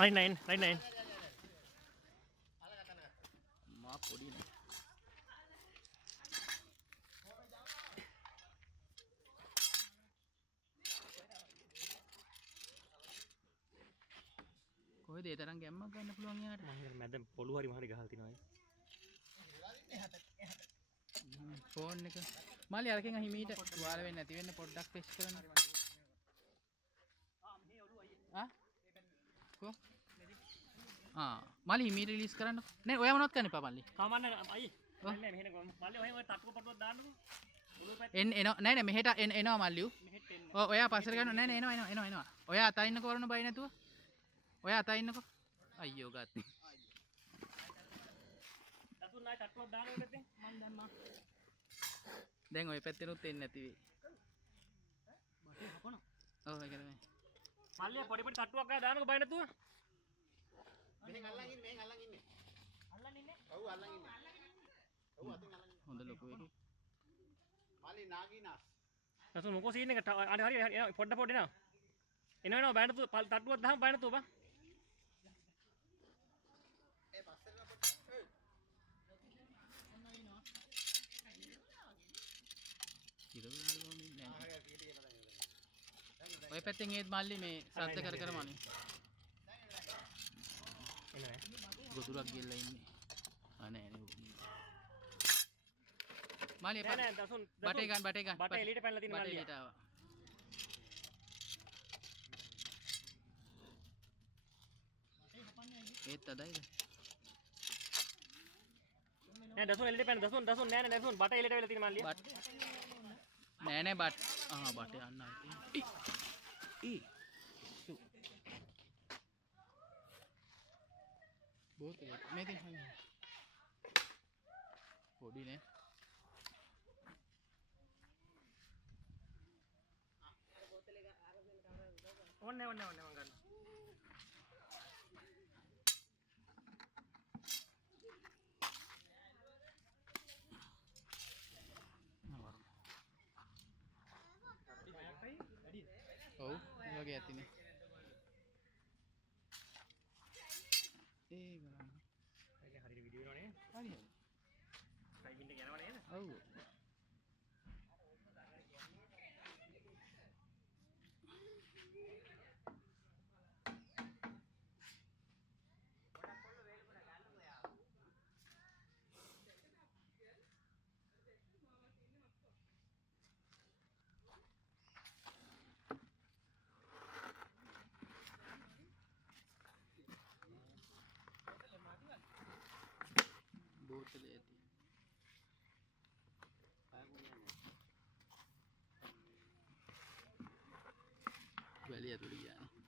lain. Maaf podi nih. කොහෙද ඒ තරම් ගැම්මක් ගන්න පුළුවන් යාට? මම හිතන්නේ මැද පොළු හරි මොහරි ගහලා තිනවා. ෆෝන් එක මාලි අරකින් හිමීට තුවාල වෙන්නේ නැති වෙන්න පොඩ්ඩක් ටෙස්ට් කරන්න. කො? මාලි හිමීට රිලීස් කරන්න. නේ ඔයා මොනවද කරන්න එපා මල්ලි. කමන්න අයියේ. නෑ මෙහෙන මල්ලි ඔහෙම තට්ටුව පටුවක් දාන්නකෝ. එනවා නෑ මෙහෙට එනවා මල්ලියු. ඔයා පස්සට ගන්න නෑ එනවා. ඔයා අතයින්නකෝ වරන බයි නැතුව. ඔයා අතයින්නකෝ. අයියෝ ගත්තේ. දසුන් ආයි තට්ටුවක් දාන්න ඕනෙත් මං දැම්මා. දැන් ඔය පැත්තෙනුත් එන්නේ නැති වෙයි. බටේ හපන. ඔව් ඒක තමයි. මල්ලි පොඩි තට්ටුවක් ගා දාන්නකෝ බයි නැතුව. මෙහෙන් අල්ලන් ඉන්නේ. අල්ලන් ඉන්නේ. ඔව් අල්ලන් ඉන්නේ. ඔව් අතින් අල්ලන් ඉන්නේ. හොඳ ලොකු එකක්. මාලි නාගිනාස්. දසුන් මොකෝ සීන් එක හරි පොඩ එනවා. එනවා බයි නැතුව තට්ටුවක් දාන්න බයි නැතුව බා. ඒ පස්සට පොඩ්ඩක්. ඔය පැත්තෙන් ඒත් මල්ලි මේ සද්ද කර කර මනේ. එනවා. ගොදුරක් ගිල්ලා ඉන්නේ. නෑ මාලි නෑ දසුන් බටේ ගන්න. බටේ එලීට පැනලා තියෙන මල්ලිය. බටේ එලීට ආවා. ඒත් අදයිද? නෑ දසුන් එලීට පැන දසුන් නෑ දසුන් බටේ එලීට වෙලා තියෙන මල්ලිය. නෑ බට් බටේ යන්න බෝතලේ මේකෙන් හරිය පොඩි නේ ඕන්නේ මං ගන්න. ඔව් ඒ වගේ ඇතිනේ ඒ බලන්න ඒක හරියට වීඩියෝ එනවනේ. හරි ටයිපින් එක යනවා නේද? ඔව් බෝතලේ ඇති වැලිය ඇතුළේ ගියානේ